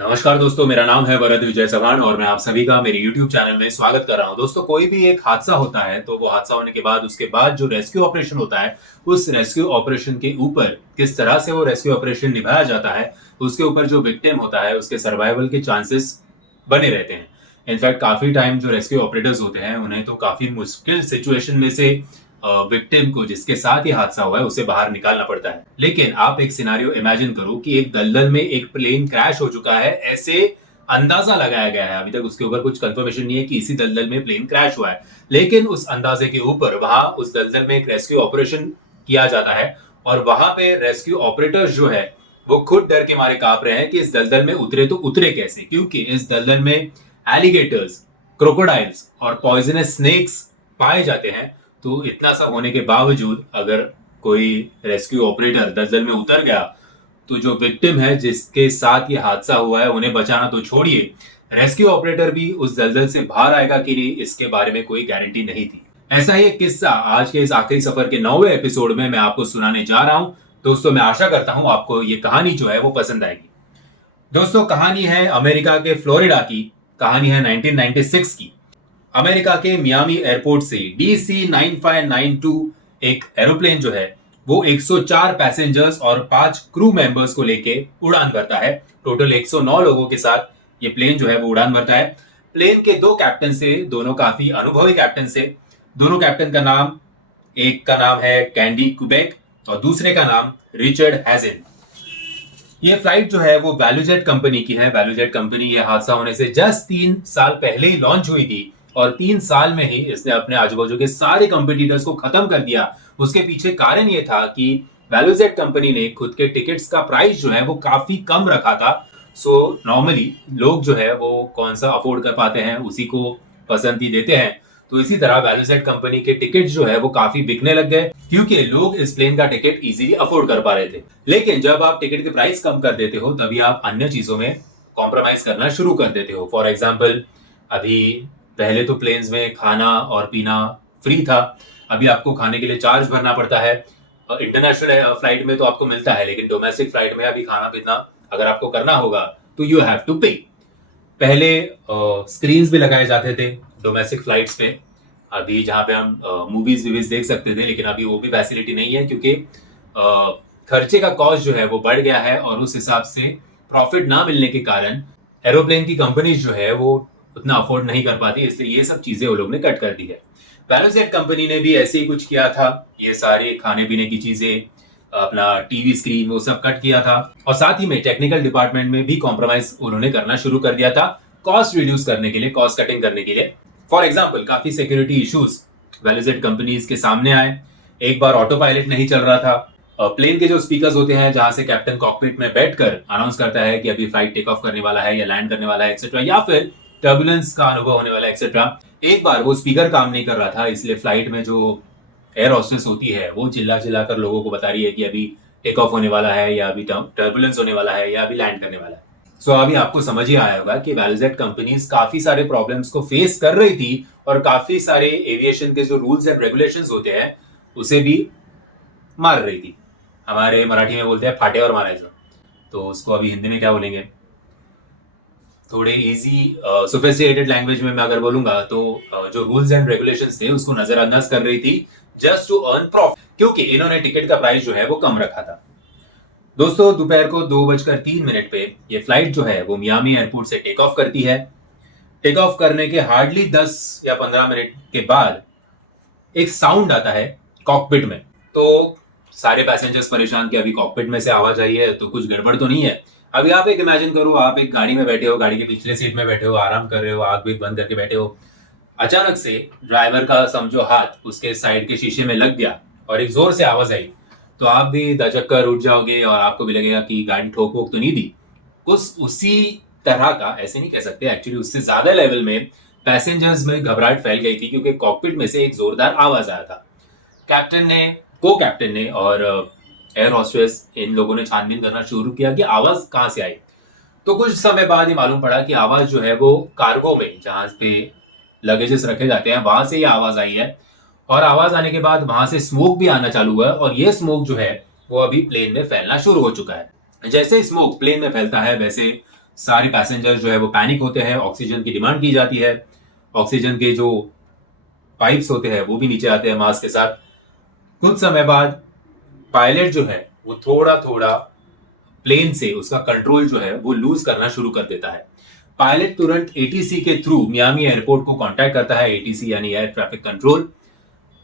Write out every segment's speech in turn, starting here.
नमस्कार दोस्तों, मेरा नाम है वरद विजय चव्हाण और मैं आप सभी का मेरे YouTube चैनल में स्वागत कर रहा हूं। दोस्तों, कोई भी एक हादसा होता है तो वो हादसा होने के बाद उसके बाद जो रेस्क्यू ऑपरेशन होता है, उस रेस्क्यू ऑपरेशन के ऊपर किस तरह से वो रेस्क्यू ऑपरेशन निभाया जाता है, उसके ऊपर जो विक्टिम होता है उसके सर्वाइवल के चांसेस बने रहते हैं। इनफैक्ट काफी टाइम जो रेस्क्यू ऑपरेटर्स होते हैं उन्हें तो काफी मुश्किल सिचुएशन में से विक्टिम को, जिसके साथ ये हादसा हुआ है, उसे बाहर निकालना पड़ता है। लेकिन आप एक सिनारियो इमेजिन करो कि एक दलदल में एक प्लेन क्रैश हो चुका है, ऐसे अंदाजा लगाया गया है। अभी तक उसके ऊपर कुछ कंफर्मेशन नहीं है कि इसी दलदल में प्लेन क्रैश हुआ है, लेकिन उस अंदाजे के ऊपर वहां उस दलदल में एक रेस्क्यू ऑपरेशन किया जाता है और वहां पे रेस्क्यू ऑपरेटर्स जो है वो खुद डर के मारे कांप रहे हैं कि इस दलदल में उतरे तो उतरे कैसे, क्योंकि इस दलदल में एलिगेटर्स, क्रोकोडाइल्स और पॉइजनस स्नेक्स पाए जाते हैं। तो इतना सब होने के बावजूद अगर कोई रेस्क्यू ऑपरेटर दलदल में उतर गया तो जो विक्टिम है, जिसके साथ ये हादसा हुआ है, उन्हें बचाना तो छोड़िए, रेस्क्यू ऑपरेटर भी उस दलदल से बाहर आएगा कि नहीं, इसके बारे में कोई गारंटी नहीं थी। ऐसा ही एक किस्सा आज के इस आखिरी सफर के 9वें एपिसोड में मैं आपको सुनाने जा रहा हूं। दोस्तों, मैं आशा करता हूं आपको ये कहानी जो है वो पसंद आएगी। दोस्तों, कहानी है अमेरिका के फ्लोरिडा की। कहानी है 1996 की। अमेरिका के मियामी एयरपोर्ट से DC-9592 एक एरोप्लेन जो है वो 104 पैसेंजर्स और 5 क्रू मेंबर्स को लेके उड़ान भरता है। टोटल 109 लोगों के साथ ये प्लेन जो है वो उड़ान भरता है। प्लेन के दो कैप्टन से, दोनों काफी अनुभवी कैप्टन से। दोनों कैप्टन का नाम, एक का नाम है कैंडी कुबेक और दूसरे का नाम रिचर्ड हैजन। ये फ्लाइट जो है वो वैल्यूजेट कंपनी की है। वैल्यूजेट कंपनी ये हादसा होने से जस्ट 3 साल पहले ही लॉन्च हुई थी और 3 साल में ही इसने अपने आजू बाजू के सारे कंपटीटर्स को खत्म कर दिया। उसके पीछे कारण ये था कि वैल्यूजेट कंपनी ने खुद के टिकट्स का प्राइस जो है वो काफी कम रखा था। सो नॉर्मली लोग जो है वो कौन सा अफोर्ड कर पाते हैं उसी को पसंद ही देते हैं। तो इसी तरह वैल्यूजेट कंपनी के टिकट जो है वो काफी बिकने लग गए, क्योंकि लोग इस प्लेन का टिकट इजीली अफोर्ड कर पा रहे थे। लेकिन जब आप टिकट के प्राइस कम कर देते हो तभी आप अन्य चीजों में कॉम्प्रोमाइज करना शुरू कर देते हो। फॉर एग्जाम्पल, अभी पहले तो प्लेन्स में खाना और पीना फ्री था, अभी आपको खाने के लिए चार्ज भरना पड़ता है। इंटरनेशनल फ्लाइट में तो आपको मिलता है, लेकिन डोमेस्टिक फ्लाइट में अभी खाना पीना अगर आपको करना होगा तो यू हैव टू पे। पहले स्क्रीन्स भी लगाए जाते थे डोमेस्टिक फ्लाइट्स पे, अभी जहाँ पे हम मूवीज वीवीज देख सकते थे, लेकिन अभी वो भी फैसिलिटी नहीं है, क्योंकि खर्चे का कॉस्ट जो है वो बढ़ गया है और उस हिसाब से प्रॉफिट ना मिलने के कारण एरोप्लेन की कंपनीज जो है वो उतना अफोर्ड नहीं कर पाती, इसलिए ये सब चीजें वो लोग ने कट कर दी है। वैल्यूजेट कंपनी ने भी ऐसे ही कुछ किया था। ये सारे खाने पीने की चीजें, अपना टीवी स्क्रीन, वो सब कट किया था और साथ ही में टेक्निकल डिपार्टमेंट में भी कॉम्प्रोमाइज उन्होंने करना शुरू कर दिया था, कॉस्ट रिड्यूस करने के लिए, कॉस्ट कटिंग करने के लिए। फॉर एग्जाम्पल, काफी सिक्योरिटी इश्यूज वैल्यूजेट कंपनीज के सामने आए। एक बार ऑटो पायलट नहीं चल रहा था। प्लेन के जो स्पीकर्स होते हैं, जहां से कैप्टन कॉकपिट में बैठकर अनाउंस करता है कि अभी फ्लाइट टेक ऑफ करने वाला है या लैंड करने वाला है एक्सेट्रा, या फिर टर्बुलेंस का अनुभव होने वाला है एक्सेट्रा, एक बार वो स्पीकर काम नहीं कर रहा था, इसलिए फ्लाइट में जो एयर होस्टेस होती है वो चिल्ला चिल्ला कर लोगों को बता रही है कि अभी टेक ऑफ होने वाला है या अभी टर्बुलेंस होने वाला है या अभी लैंड करने वाला है। सो अभी आपको समझ ही आया होगा कि वैल्यूजेट कंपनीज काफी सारे प्रॉब्लम्स को फेस कर रही थी और काफी सारे एविएशन के जो रूल्स एंड रेगुलेशंस होते हैं उसे भी मार रही थी। हमारे मराठी में बोलते हैं फाटे और मारायचं, तो उसको अभी हिंदी में क्या बोलेंगे? थोड़े इजी सोफिस्टिकेटेड लैंग्वेज में मैं अगर बोलूंगा तो जो रूल्स एंड रेगुलेशंस थे उसको नजरअंदाज कर रही थी जस्ट टू अर्न प्रॉफिट, क्योंकि इन्होंने टिकट का प्राइस जो है वो कम रखा था। दोस्तों, दोपहर को 2:03 पे ये फ्लाइट जो है वो मियामी एयरपोर्ट से टेक ऑफ करती है। टेक ऑफ करने के हार्डली 10 या 15 मिनट के बाद एक साउंड आता है कॉकपिट में। तो सारे पैसेंजर्स परेशान कि अभी कॉकपिट में से आवाज आई है तो कुछ गड़बड़ तो नहीं है। अभी आप एक इमेजिन करो, आप एक गाड़ी में बैठे हो, गाड़ी के पिछले सीट में बैठे हो, आराम कर रहे हो, आग भी बंद करके बैठे हो। अचानक से ड्राइवर का समझो हाथ उसके साइड के शीशे में लग गया और एक जोर से आवाज आई, तो आप भी दचक कर उठ जाओगे और आपको भी लगेगा कि गाड़ी ठोक वोक तो नहीं दी। उसी तरह का, ऐसे नहीं कह सकते, एक्चुअली उससे ज्यादा लेवल में पैसेंजर्स में घबराहट फैल गई थी, क्योंकि कॉकपिट में से एक जोरदार आवाज आया था। कैप्टन ने, को कैप्टन ने और एयर होस्टेस, इन लोगों ने छानबीन करना शुरू किया कि आवाज कहां से आई। तो कुछ समय बाद ये मालूम पड़ा कि आवाज जो है वो कार्गो में, जहां पे लगेजेस रखे जाते हैं, वहां से ये आवाज आई है। और आवाज आने के बाद वहां से स्मोक भी आना चालू हुआ और ये स्मोक जो है वो अभी प्लेन में फैलना शुरू हो चुका है। जैसे स्मोक प्लेन में फैलता है वैसे सारे पैसेंजर जो है वो पैनिक होते हैं, ऑक्सीजन की डिमांड की जाती है, ऑक्सीजन के जो पाइप्स होते हैं वो भी नीचे आते हैं मास्क के साथ। कुछ समय बाद पायलट जो है वो थोड़ा थोड़ा प्लेन से उसका कंट्रोल जो है वो लूज करना शुरू कर देता है। पायलट तुरंत एटीसी के थ्रू मियामी एयरपोर्ट को कांटेक्ट करता है, एटीसी यानी एयर ट्रैफिक कंट्रोल।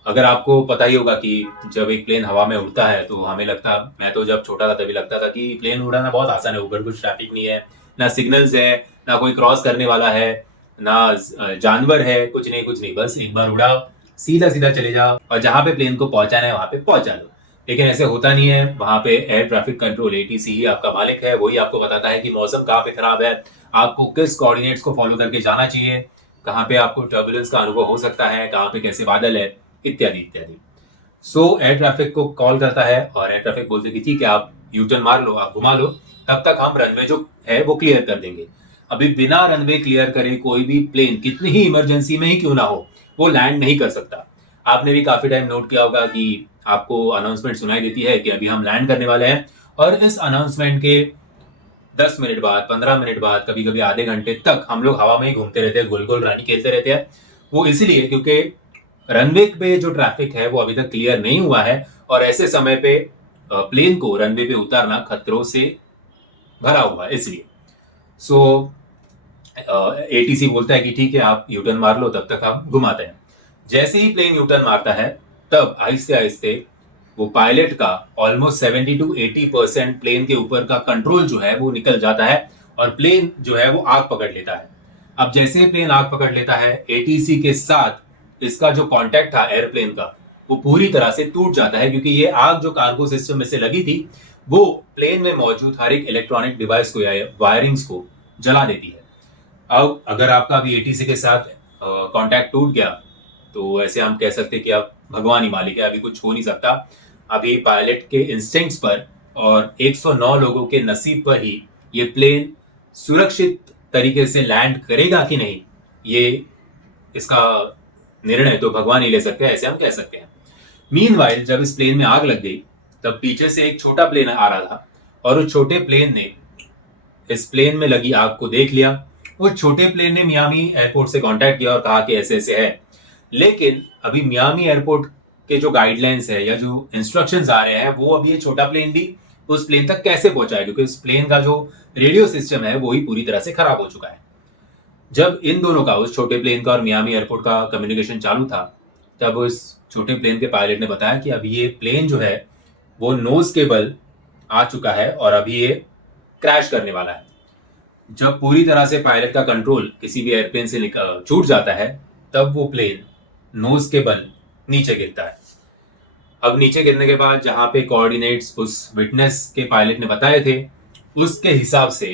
अगर आपको पता ही होगा कि जब एक प्लेन हवा में उड़ता है तो हमें लगता, मैं तो जब छोटा था तभी लगता था कि प्लेन उड़ाना बहुत आसान है, ऊपर कुछ ट्रैफिक नहीं है, ना सिग्नल्स है, ना कोई क्रॉस करने वाला है, ना जानवर है, कुछ नहीं कुछ नहीं, बस एक बार उड़ाओ, सीधा सीधा चले जाओ और जहां पे प्लेन को पहुंचाना है वहां पे पहुंचा लो। लेकिन ऐसे होता नहीं है, वहां पे एयर ट्रैफिक कंट्रोल एटीसी ही आपका मालिक है, वही आपको बताता है कि मौसम कहाँ पे खराब है, आपको किस कोऑर्डिनेट्स को फॉलो करके जाना चाहिए, कहाँ पे आपको टर्बुलेंस का अनुभव हो सकता है, कहाँ पे कैसे बादल है, इत्यादि इत्यादि। सो एयर ट्रैफिक को कॉल करता है और एयर ट्रैफिक बोलते कि ठीक है आप यू टर्न मार लो, आप घुमा लो, तब तक हम रनवे जो है वो क्लियर कर देंगे। अभी बिना रनवे क्लियर करे कोई भी प्लेन कितनी ही इमरजेंसी में ही क्यों ना हो वो लैंड नहीं कर सकता। आपने भी काफी टाइम नोट किया होगा कि आपको अनाउंसमेंट सुनाई देती है कि अभी हम लैंड करने वाले हैं, और इस अनाउंसमेंट के 10 मिनट बाद, 15 मिनट बाद, कभी कभी आधे घंटे तक हम लोग हवा में ही घूमते रहते हैं, गोल गोल रानी खेलते रहते हैं। वो इसलिए क्योंकि रनवे पे जो ट्रैफिक है वो अभी तक क्लियर नहीं हुआ है, और ऐसे समय पे प्लेन को रनवे पे उतारना खतरों से भरा हुआ है, इसलिए सो एटीसी बोलता है कि ठीक है आप यू टर्न मार लो, तब तक हम घुमाते हैं। जैसे ही प्लेन यू टर्न मारता है तब आहिस्ते आहिस्ते वो पायलट का ऑलमोस्ट 70 to 80% प्लेन के ऊपर का कंट्रोल जो है वो निकल जाता है और प्लेन जो है वो आग पकड़ लेता है। अब जैसे ही प्लेन आग पकड़ लेता है, एटीसी के साथ इसका जो कांटेक्ट था एयरप्लेन का वो पूरी तरह से टूट जाता है, क्योंकि ये आग जो कार्गो सिस्टम में से लगी थी वो प्लेन में मौजूद हर एक इलेक्ट्रॉनिक डिवाइस को या वायरिंग्स को जला देती है। अब अगर आपका अभी एटीसी के साथ कांटेक्ट टूट गया तो ऐसे हम कह सकते हैं कि अब भगवान ही मालिक है, अभी कुछ हो नहीं सकता। अभी पायलट के इंस्टिंक्ट्स पर और 109 लोगों के नसीब पर ही ये प्लेन सुरक्षित तरीके से लैंड करेगा कि नहीं, ये इसका निर्णय तो भगवान ही ले सकते हैं, ऐसे हम कह सकते हैं। मीनवाइल जब इस प्लेन में आग लग गई तब पीछे से एक छोटा प्लेन आ रहा था और उस छोटे प्लेन ने इस प्लेन में लगी आग को देख लिया। वो छोटे प्लेन ने मियामी एयरपोर्ट से कांटेक्ट किया और कहा कि ऐसे ऐसे है, लेकिन अभी मियामी एयरपोर्ट के जो गाइडलाइंस है या जो इंस्ट्रक्शंस आ रहे हैं वो अभी ये छोटा प्लेन भी उस प्लेन तक कैसे पहुंचाए, क्योंकि उस प्लेन का जो रेडियो सिस्टम है वो ही पूरी तरह से खराब हो चुका है। जब इन दोनों का, उस छोटे प्लेन का और मियामी एयरपोर्ट का कम्युनिकेशन चालू था, तब उस छोटे प्लेन के पायलट ने बताया कि अभी ये प्लेन जो है वो नोज के बल आ चुका है और अभी ये क्रैश करने वाला है। जब पूरी तरह से पायलट का कंट्रोल किसी भी एयरप्लेन से छूट जाता है तब वो प्लेन नोज के बल नीचे गिरता है। अब नीचे गिरने के बाद जहां पे कोऑर्डिनेट्स उस विटनेस के पायलट ने बताए थे उसके हिसाब से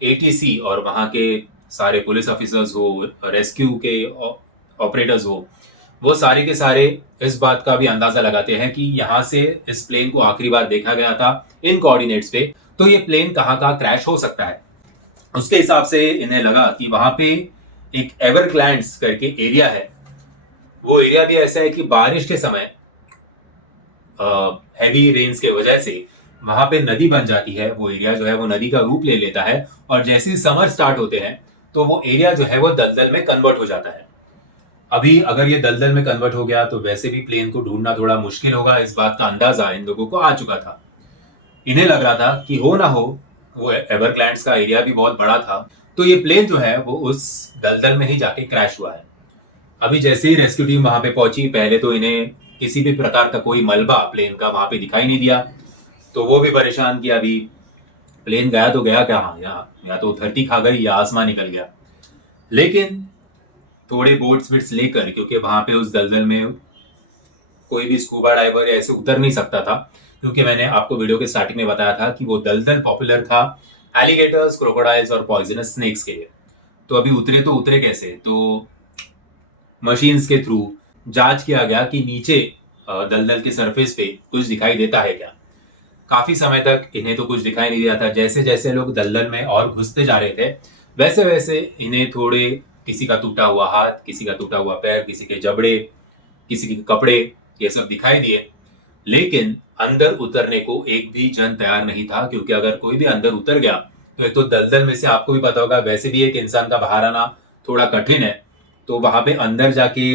एटीसी और वहां के सारे पुलिस ऑफिसर्स हो, रेस्क्यू के ऑपरेटर्स हो, वो सारे के सारे इस बात का भी अंदाजा लगाते हैं कि यहाँ से इस प्लेन को आखिरी बार देखा गया था इन कोऑर्डिनेट्स पे, तो ये प्लेन कहाँ कहाँ क्रैश हो सकता है। उसके हिसाब से इन्हें लगा कि वहां पे एक एवरग्लैंड्स करके एरिया है, वो एरिया भी ऐसा है कि बारिश के समय हैवी रेन्स के वजह से वहां पे नदी बन जाती है, वो एरिया जो है वो नदी का रूप ले लेता है और जैसे ही समर स्टार्ट होते हैं तो वो एरिया जो है वो दलदल में कन्वर्ट हो जाता है। अभी अगर ये दलदल में कन्वर्ट हो गया तो वैसे भी प्लेन को ढूंढना थोड़ा मुश्किल होगा, इस बात का अंदाजा इन लोगों को आ चुका था। इन्हें लग रहा था कि हो ना हो, वो एवरग्लैंड्स का एरिया भी बहुत बड़ा था, तो ये प्लेन जो है वो उस दलदल में ही जाके क्रैश हुआ है। अभी जैसे ही रेस्क्यू टीम वहां पे पहुंची, पहले तो इन्हें किसी भी प्रकार का कोई मलबा प्लेन का वहां पे दिखाई नहीं दिया, तो वो भी परेशान किया, अभी प्लेन गया तो गया क्या, या तो धरती खा गई या आसमान निकल गया। लेकिन थोड़े बोट्स विट्स लेकर, क्योंकि वहां पे उस दलदल में कोई भी स्कूबा डाइवर ऐसे उतर नहीं सकता था, क्योंकि मैंने आपको वीडियो के स्टार्टिंग में बताया था कि वो दलदल पॉपुलर था एलिगेटर्स, क्रोकोडाइल्स और पॉइजनस स्नेक्स के लिए। तो अभी उतरे कैसे, तो मशीन्स के थ्रू जांच किया गया कि नीचे दलदल के सरफेस पे कुछ दिखाई देता है क्या। काफी समय तक इन्हें तो कुछ दिखाई नहीं दिया था। जैसे जैसे लोग दलदल में और घुसते जा रहे थे वैसे वैसे इन्हें थोड़े, किसी का टूटा हुआ हाथ, किसी का टूटा हुआ पैर, किसी के जबड़े, किसी के कपड़े, ये सब दिखाई दिए। लेकिन अंदर उतरने को एक भी जन तैयार नहीं था, क्योंकि अगर कोई भी अंदर उतर गया तो एक तो दलदल में से आपको भी पता होगा, वैसे भी एक इंसान का बाहर आना थोड़ा कठिन है, तो वहां पे अंदर जाके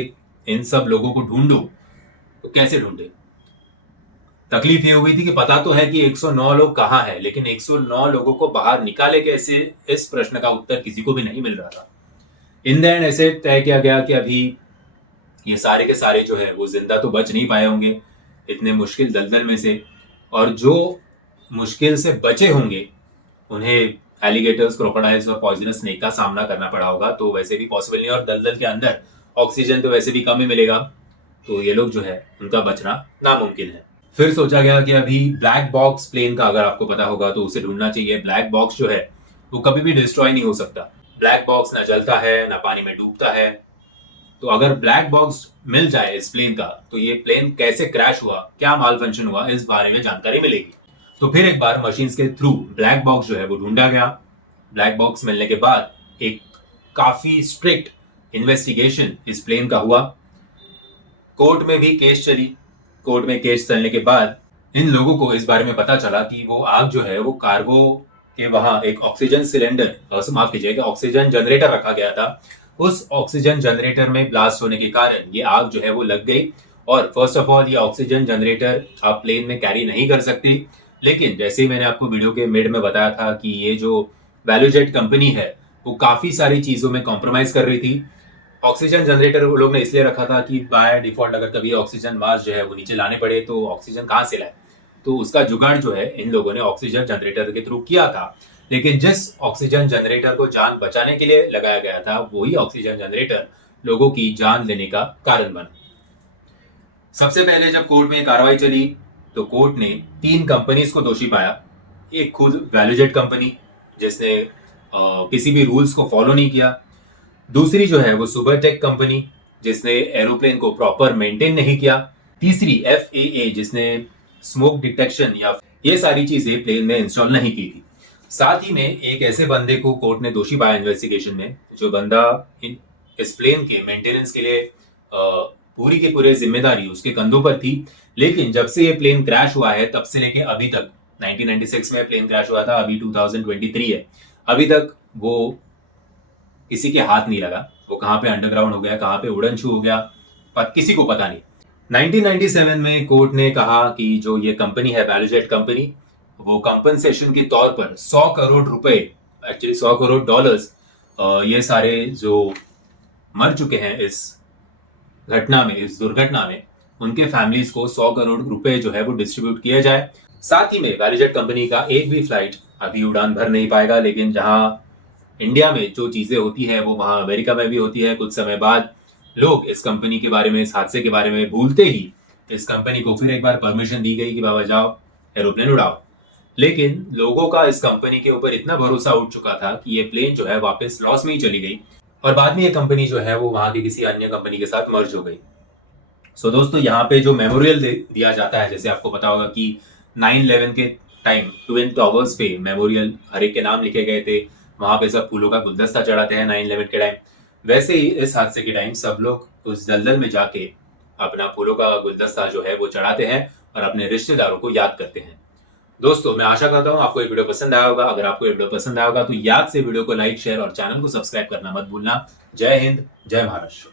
इन सब लोगों को ढूंढो तो कैसे ढूंढे। तकलीफ ये हो गई थी कि पता तो है कि 109 लोग कहाँ है, लेकिन 109 लोगों को बाहर निकाले कैसे, इस प्रश्न का उत्तर किसी को भी नहीं मिल रहा था। इन द एंड ऐसे तय किया गया कि अभी ये सारे के सारे जो है वो जिंदा तो बच नहीं पाए होंगे इतने मुश्किल दलदल में से, और जो मुश्किल से बचे होंगे उन्हें एलिगेटर्स, क्रोकोडाइल्स और पॉइजनस स्नेक का सामना करना पड़ा होगा, तो वैसे भी पॉसिबल नहीं, और दलदल के अंदर ऑक्सीजन तो वैसे भी कम ही मिलेगा, तो ये लोग जो है उनका बचना नामुमकिन है। फिर सोचा गया कि अभी ब्लैक बॉक्स प्लेन का, अगर आपको पता होगा तो उसे ढूंढना चाहिए। ब्लैक बॉक्स जो है वो कभी भी डिस्ट्रॉय नहीं हो सकता। ब्लैक बॉक्स ना जलता है ना पानी में डूबता है, तो अगर ब्लैक बॉक्स मिल जाए इस प्लेन का, तो ये प्लेन कैसे क्रैश हुआ, क्या माल फंक्शन हुआ, इस बारे में जानकारी मिलेगी। तो फिर एक बार मशीन के थ्रू ब्लैक बॉक्स जो है वो ढूंढा गया। ब्लैक बॉक्स मिलने के बाद एक काफी स्ट्रिक्ट इन्वेस्टिगेशन इस प्लेन का हुआ। कोर्ट में भी केस चली। कोर्ट में केस चलने के बाद इन लोगों को इस बारे में पता चला कि वो आग जो है वो कार्गो के वहां एक ऑक्सीजन सिलेंडर, माफ कीजिएगा, ऑक्सीजन जनरेटर रखा गया था। उस ऑक्सीजन जनरेटर में ब्लास्ट होने के कारण ये आग जो है वो लग गई। और फर्स्ट ऑफ ऑल ये ऑक्सीजन जनरेटर आप प्लेन में कैरी नहीं कर सकती, लेकिन जैसे ही मैंने आपको वीडियो के मिड में बताया था कि ये जो वैल्यूजेट कंपनी है वो काफी सारी चीजों में कॉम्प्रोमाइज कर रही थी। ऑक्सीजन जनरेटर वो लोग ने इसलिए रखा था कि बाय डिफॉल्ट अगर कभी ऑक्सीजन मास्क जो है वो नीचे लाने पड़े तो ऑक्सीजन कहाँ से लाए, तो उसका जुगाड़ जो है इन लोगों ने ऑक्सीजन जनरेटर के थ्रू किया था। लेकिन जिस ऑक्सीजन जनरेटर को जान बचाने के लिए लगाया गया था, वही ऑक्सीजन जनरेटर लोगों की जान लेने का कारण बना। सबसे पहले जब कोर्ट में कार्रवाई चली तो कोर्ट ने 3 कंपनीज को दोषी पाया। एक खुद वैल्यूजेट कंपनी जिसने किसी भी रूल्स को फॉलो नहीं किया। दूसरी जो है वो सुबरटेक कंपनी जिसने एरोप्लेन को प्रॉपर मेंटेन नहीं किया। तीसरी FAA जिसने स्मोक डिटेक्शन या ये सारी चीजें प्लेन में इंस्टॉल नहीं की थी। साथ ही में एक ऐसे बंदे को कोर्ट ने दोषी पाया इन्वेस्टिगेशन में, जो बंदा इस प्लेन के मेंटेनेंस के लिए पूरी की पूरी जिम्मेदारी उसके कंधों पर थी। लेकिन जब से ये प्लेन क्रैश हुआ है तब से लेके अभी तक, 1996 में प्लेन क्रैश हुआ था, अभी 2023 है, अभी तक वो किसी के हाथ नहीं लगा। वो कहाँ पे अंडरग्राउंड हो गया, कहाँ पे उड़न छू हो गया, किसी को पता नहीं। 1997 में कोर्ट ने कहा कि जो ये कंपनी है वैल्यूजेट कंपनी, वो कंपनसेशन के तौर पर 100 करोड़ रुपए, एक्चुअली 100 करोड़ डॉलर्स, ये सारे जो मर चुके हैं इस घटना में, इस दुर्घटना में, उनके फैमिलीज को 100 करोड़ रुपए जो है वो डिस्ट्रीब्यूट किया जाए। साथ ही में वैल्यूजेट कंपनी का एक भी फ्लाइट अभी उड़ान भर नहीं पाएगा, लेकिन जहां इंडिया में जो चीजें होती है वो वहां अमेरिका में भी होती है। कुछ समय बाद लोग इस कंपनी के बारे में, इस हादसे के बारे में भूलते ही इस कंपनी को फिर एक बार परमिशन दी गई कि बाबा जाओ एरोप्लेन उड़ाओ। लेकिन लोगों का इस कंपनी के ऊपर इतना भरोसा उठ चुका था कि ये प्लेन जो है वापस लॉस में ही चली गई, और बाद में ये कंपनी जो है वो वहां की किसी अन्य कंपनी के साथ मर्ज हो गई। सो दोस्तों, यहाँ पे जो मेमोरियल दिया जाता है, जैसे आपको पता होगा कि 9/11 के टाइम ट्विन टावर्स पे मेमोरियल हर एक के नाम लिखे गए थे, वहां पे सब फूलों का गुलदस्ता चढ़ाते हैं 9/11 के टाइम। वैसे ही इस हादसे के टाइम सब लोग उस दलदल में जाके अपना फूलों का गुलदस्ता जो है वो चढ़ाते हैं और अपने रिश्तेदारों को याद करते हैं। दोस्तों, मैं आशा करता हूँ आपको ये वीडियो पसंद आया होगा। अगर आपको ये वीडियो पसंद आया होगा तो याद से वीडियो को लाइक, शेयर और चैनल को सब्सक्राइब करना मत भूलना। जय हिंद, जय महाराष्ट्र।